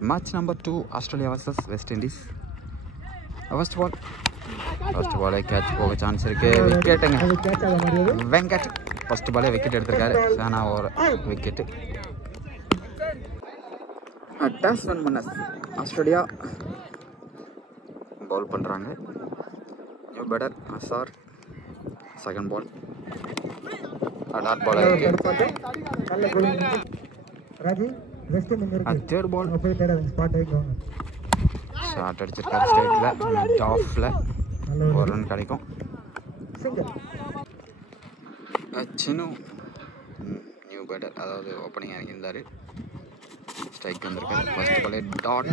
Match number 2, Australia versus West Indies. First ball catch போக chance இருக்கு. விக்கெட்டுங்க. Venkat first பாலே விக்கெட் எடுத்திருக்காரு. சானா ஓவர் விக்கெட். டாஸ் ரன் பண்ண ஆஸ்திரேலியா பவுல் பண்றாங்க. New batter Azhar. Second ball dot ball இருக்கு. நல்ல bowling ராஜி West Indies third ball spot ஆயிடுவாங்க. ஷாட் அடிச்சிருக்காரு ஸ்ட்ரைட்ல டாப்ல ஒரு ரன் கிடைக்கும். சினு நியூ பேட்டர் அதாவது ஓப்பனிங் இறங்கியிருந்தாரு. ஸ்ட்ரைக் வந்திருக்காரு. ஃபர்ஸ்ட் பாலே டாட்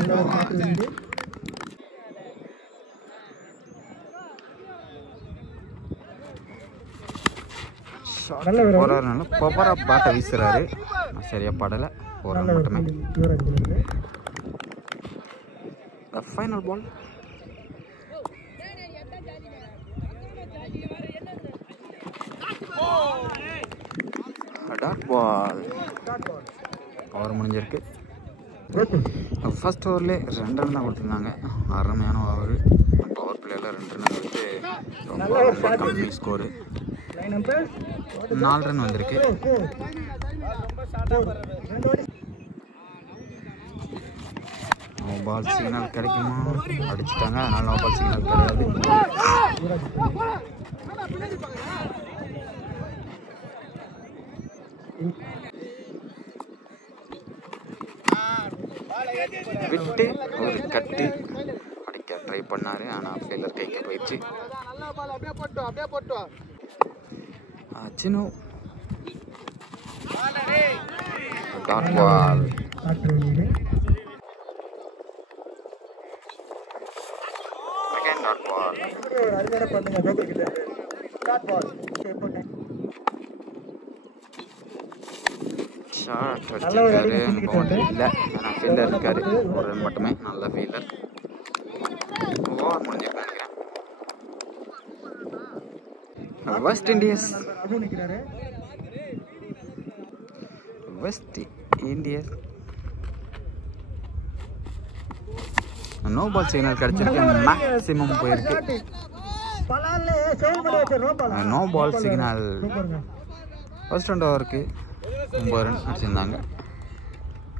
போறாருனால பவரா பேட்டை வீசுறாரு. சரியா படலை. ஒரு ரன் மட்டுமே. Final ball dot ball. Over முடிஞ்சிருக்கு. ஃபர்ஸ்ட் ஓவர்லேயே 2 ரன் தான் கொடுத்துருந்தாங்க. அருமையான ஓவர். பவர் பிளேயில் 2 ரன் எடுத்து ரொம்ப கம்மி ஸ்கோரு. 4 ரன் வந்திருக்கு. நோ பால் சிக்னல் கிடைக்குமா? அடிச்சுட்டாங்க. அதனால நோ பால் சிக்னல் கிடையாது. விட்டு ஒரு கட்டு அடிக்க ட்ரை பண்ணாரு. ஆனால் ஃபீல்டர் கைக்கு போயிடுச்சு. சினு dot ball. Again dot ball. Shot அடிச்சிருக்காரு. பவுண்டரி இல்லை. ஆனால் ஃபீல்டர் இருக்காரு. ஒரு ரன் மட்டுமே. நல்ல ஃபீல்டர். ஓவர் முடிஞ்சிருக்காங்க. West Indies no ball signal கிடைச்சிருக்கு. மேக்ஸிமம் போயிருக்கு. No ball signal. ஃபர்ஸ்ட் 2 ஓவருக்கு 9 ரன் அடிச்சிருந்தாங்க.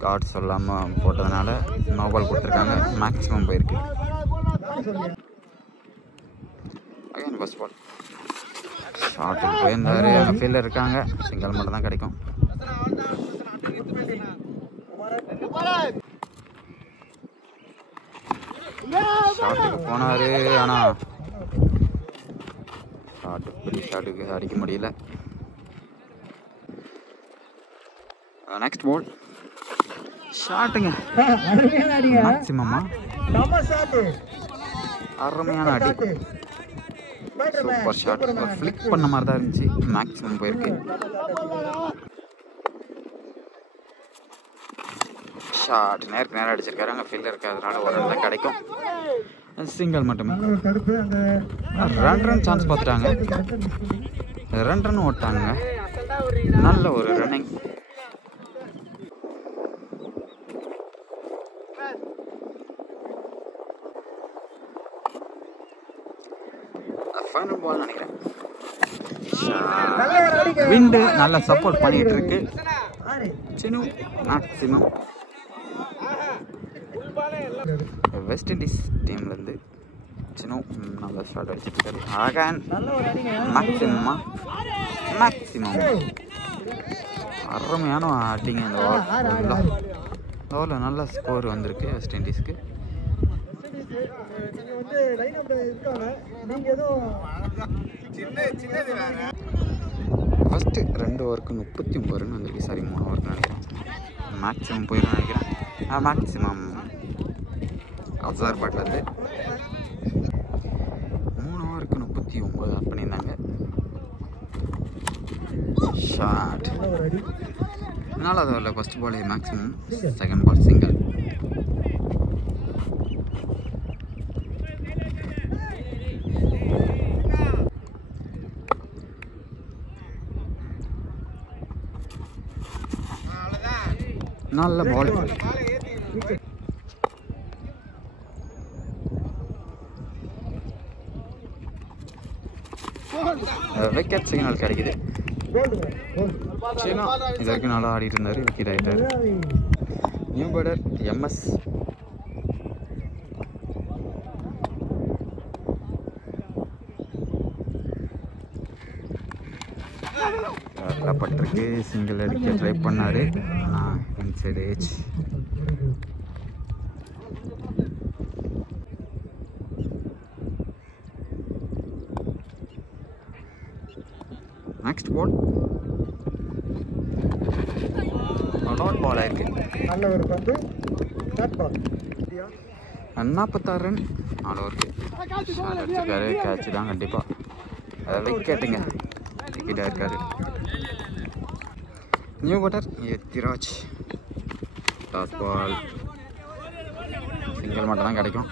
கார்டு சொல்லாமல் போட்டதுனால நோ பால் கொடுத்துருக்காங்க. மேக்ஸிமம் போயிருக்கு. அகைன் ஃபர்ஸ்ட் பால் ஷாட்டுக்கு போயிருந்தாரு. அங்கே ஃபீல்டர் இருக்காங்க. சிங்கிள் மட்டும் தான் கிடைக்கும். ஷாட்டுக்கு போனாரு. ஆனால் ஷாட்டுக்கு அடிக்க முடியல. நெக்ஸ்ட் பால் ஷாட்டுங்க. மேக்ஸிமமா அருமையான அடி. Super shot. ஃபிளிக் பண்ண மாதிரி தான் இருந்துச்சு. மேக்ஸிமம் போயிருக்கு. ஷாட் நேருக்கு நேரம் அடிச்சிருக்காரு. அங்கே ஃபீல்டர் இருக்கிறதுனால ஒரு ரன் தான் கிடைக்கும். சிங்கிள் மட்டுமே. 2 ரன் சான்ஸ் பார்த்துட்டாங்க. 2 ரன் ஓட்டாங்க. நல்ல ஒரு ரன்னிங். ஃபைனல் பால் நினைக்கிறேன். விண்டு நல்லா சப்போர்ட் பண்ணிட்டு இருக்கு. சினு மேக்ஸிமம். வெஸ்ட் இண்டீஸ் டீம்லேருந்து சினு நல்லா ஷாட் அடிச்சிருக்காரு. அகைன் மேக்ஸிமம் அருமையான அடிங்க. இந்த ஓவரில் நல்ல ஸ்கோர் வந்திருக்கு வெஸ்ட் இண்டீஸ்க்கு. ஃபர்ஸ்ட் 2 ஓவருக்கு 39 ரன் வந்திருக்கு. சாரி 3 ஓவருக்கு நினைக்கிறேன். மேக்ஸிமம் போயிடும் நினைக்கிறேன். மேக்ஸிமம் அப்சர்வ் பட்லேருந்து 3 ஓவருக்கு 39 ஆட் பண்ணியிருந்தாங்க. ஷாட் 4வது ஓவரில் first ball maximum. Second ball single. நல்ல பால். விக்கெட் சிக்னல் கிடைக்குது. சீனா இது வரைக்கும் நல்லா ஆடிட்டு இருந்தார், விக்கெட் ஆகிட்டார். New batter MS. பட்டிருக்கு, சிங்கிள் அடிக்க ட்ரை பண்ணார், ஆனால் inside edge. Next ball dot ball ஆயிருக்கு. நல்ல ஒரு பந்து, டாட் பால். 46 ரன், 4 ஓவருக்கு அடிச்சிருக்காரு. கேட்ச் தான் கண்டிப்பாக, விக்கெட்டுங்க, விக்கெட்டாக இருக்காரு. New batter Ethiraj. Toss ball, single மட்டும் தான் கிடைக்கும்.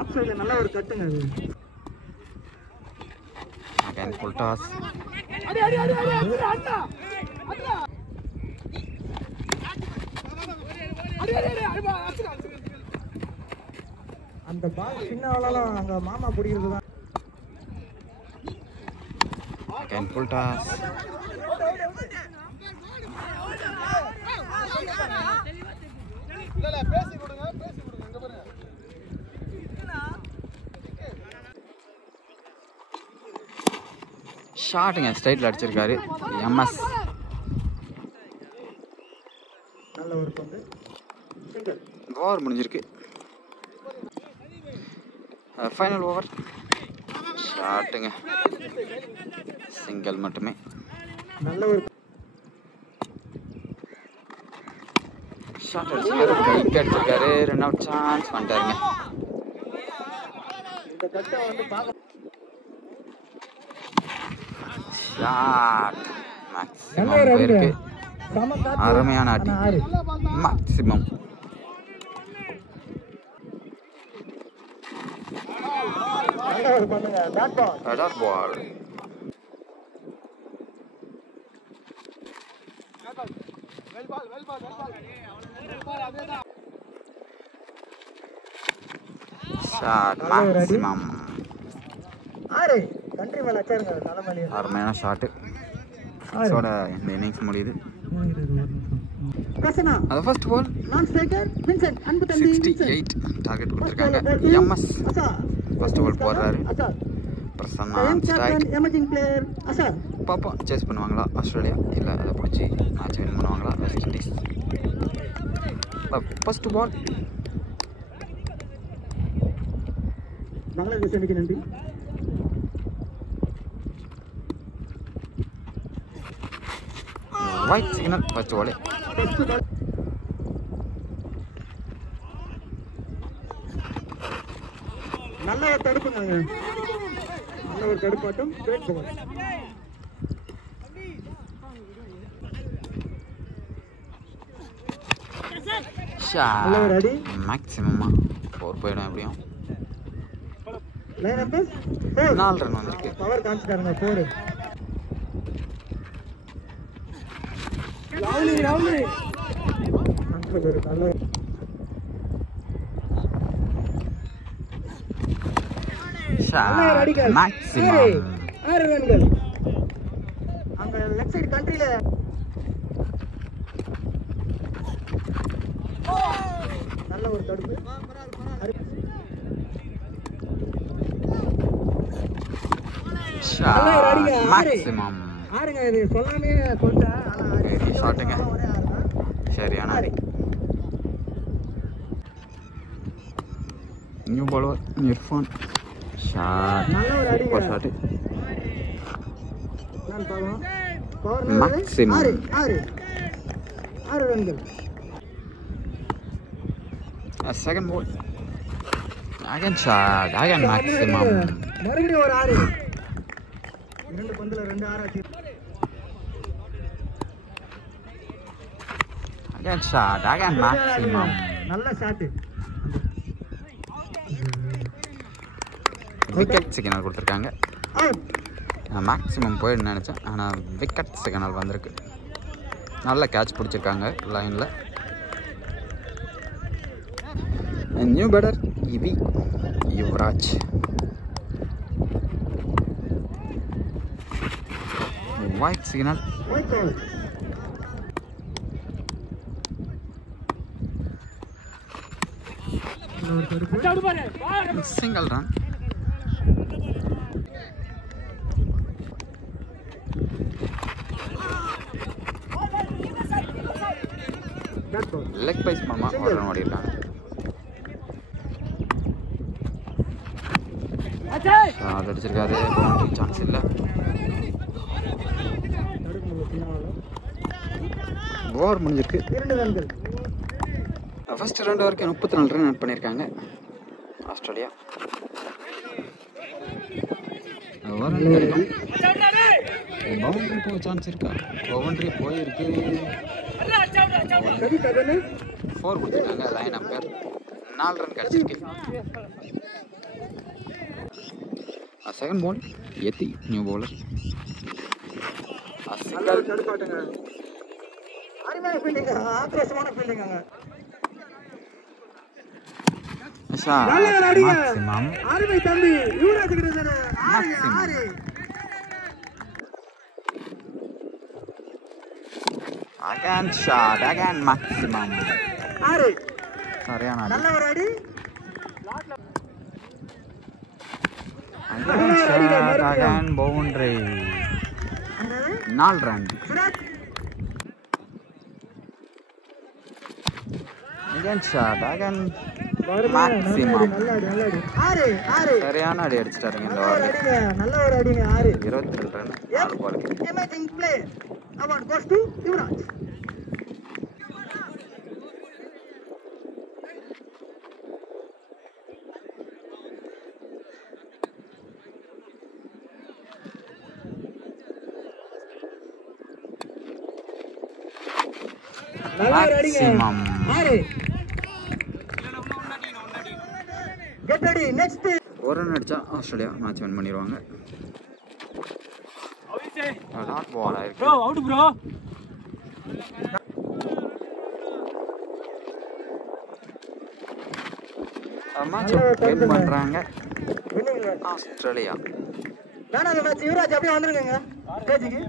ஆஃப் சைடில் நல்ல ஒரு கட்டுங்க அது. Again full toss. அந்த பால் சின்னவளாலும் அங்க மாமா பிடிக்கிறது தான். Again full toss. ஷாட்டுங்க, ஸ்ட்ரைட்டில் அடிச்சிருக்காரு எம்எஸ். நல்ல ஒரு பந்து, சிங்கிள். ஓவர் முடிஞ்சிருக்கு. Final over. ஷாட்டுங்க, சிங்கிள் மட்டுமே. நல்ல ஒரு ஷாட் அடிச்சிருக்காரு, கைக்கு அடிச்சிருக்காரு. 2 அவுட் சான்ஸ் பண்ணிட்டாருங்க. இந்த கட்டை வந்து பார்க்க ஷாட் மேக்ஸிமம் போயிருக்கு. அருமையான ஆட்டி, மேக்ஸிமம். நல்ல ஒரு பண்ணுங்க, dot ball. Dot ball. Shot maximum. 6 country மேல அச்சாருங்க தலைமலி. அருமையான ஷாட்டு. சோட இந்த இன்னிங்ஸ் முடியுது. கசனா அது ஃபர்ஸ்ட் பால் நான் ஸ்ட்ரைக்கர் வின்சென்ட் அன்பு தம்பி 68 டார்கெட் கொடுத்திருக்காங்க. எம்எஸ் ஃபர்ஸ்ட் பால் போடுறாரு. பிரசன்னா ஸ்ட்ரைக். எமர்ஜிங் பிளேயர் அசர். பாப்பா சேஸ் பண்ணுவாங்களா ஆஸ்திரேலியா, இல்லை அதை பிடிச்சி மேட்ச் வின் பண்ணுவாங்களா West Indies. First ball Bangladesh அணிக்கு நன்றி. Wide signal first ball. நல்ல ஒரு தடுப்புங்க, நல்ல ஒரு தடுப்பாட்டம். ஷாட் மேக்ஸிமமா 4 போயிடும். எப்படியும் 4 ரன் வந்திருக்கு. பவர் காமிச்சிட்டாருங்க 4. மேக்ஸிமம் 6 ரன்கள். அங்க லெஃப்ட் சைடு கண்ட்ரியில நல்ல ஒரு தடுப்பு. மேக்ஸிமம் 6ங்க. இது சொல்லாமே சொல்லிட்டேன். ஷாட்டுங்க, சரியான அடி. நியூ பாலர் இர்ஃபான். ஷாட், நல்ல ஒரு அடி. Super shot. நான் பாவம் பவர் மேக்ஸிமம் 6 ரன்கள். Second ball again shot, again maximum. மறுபடியும் ஒரு 6. 2 பந்துல 2 6 ஆச்சு. Again shot, again maximum. நல்ல ஷாட். விக்கெட் சிக்னல் கொடுத்துருக்காங்க. மேக்ஸிமம் போயிடுன்னு நினச்சேன், ஆனால் விக்கெட் சிக்னல் வந்திருக்கு. நல்ல கேட்ச் பிடிச்சிருக்காங்க லைனில். New batter Yuvraj. Wide signal. Wide ball. Single run. Leg byes மாமா ஒரு ரன் ஓடிருக்காங்க. அது அடிச்சிருக்காரு. பவுண்டரி சான்ஸ் இல்லை. ஓவர் முடிஞ்சிருக்கு. 2 ரன்கள். ஃபர்ஸ்ட் 2 வரைக்கும் 34 ரன் அவுட் பண்ணியிருக்காங்க ஆஸ்திரேலியா. பவுண்டரி போக சான்ஸ் இருக்கா? பவுண்டரி போயிருக்கு. 4 கொடுத்துருக்காங்க. லைன் அம்பேர் 4 ரன் கிடச்சிருக்கு. செகண்ட் பால் எத்தி நியூ பவுலர். அருமையான ஃபீல்டிங், ஆக்ரோஷமான ஃபீல்டிங் அங்க. மேக்ஸிமம். அருமை தம்பி யுவராஜ் கிட்ட 6. Again shot, again maximum. 6. சரியான நல்ல ஒரு அடி. Again shot, again boundary. 4 run. Again shot, again maximum. சரியான அடி அடிச்சிட்டாருங்க இந்த ஓவரில். நல்ல ஒரு அடிங்க. 6. 22 ரன் 4 பாலுக்கு. Amazing play. Award goes to Yuvraj. Maximum. 6. Get ready next. ஒரு ரன் அடிச்சா ஆஸ்திரேலியா மேட்ச் வின் பண்ணிடுவாங்க. டாட் பால் ஆயிருக்கு. Bro out bro. Match win பண்றாங்க ஆஸ்திரேலியா. வேணாங்க மேட்ச். யுவராஜ் அப்படியே வந்துருங்க ஸ்டேஜுக்கு.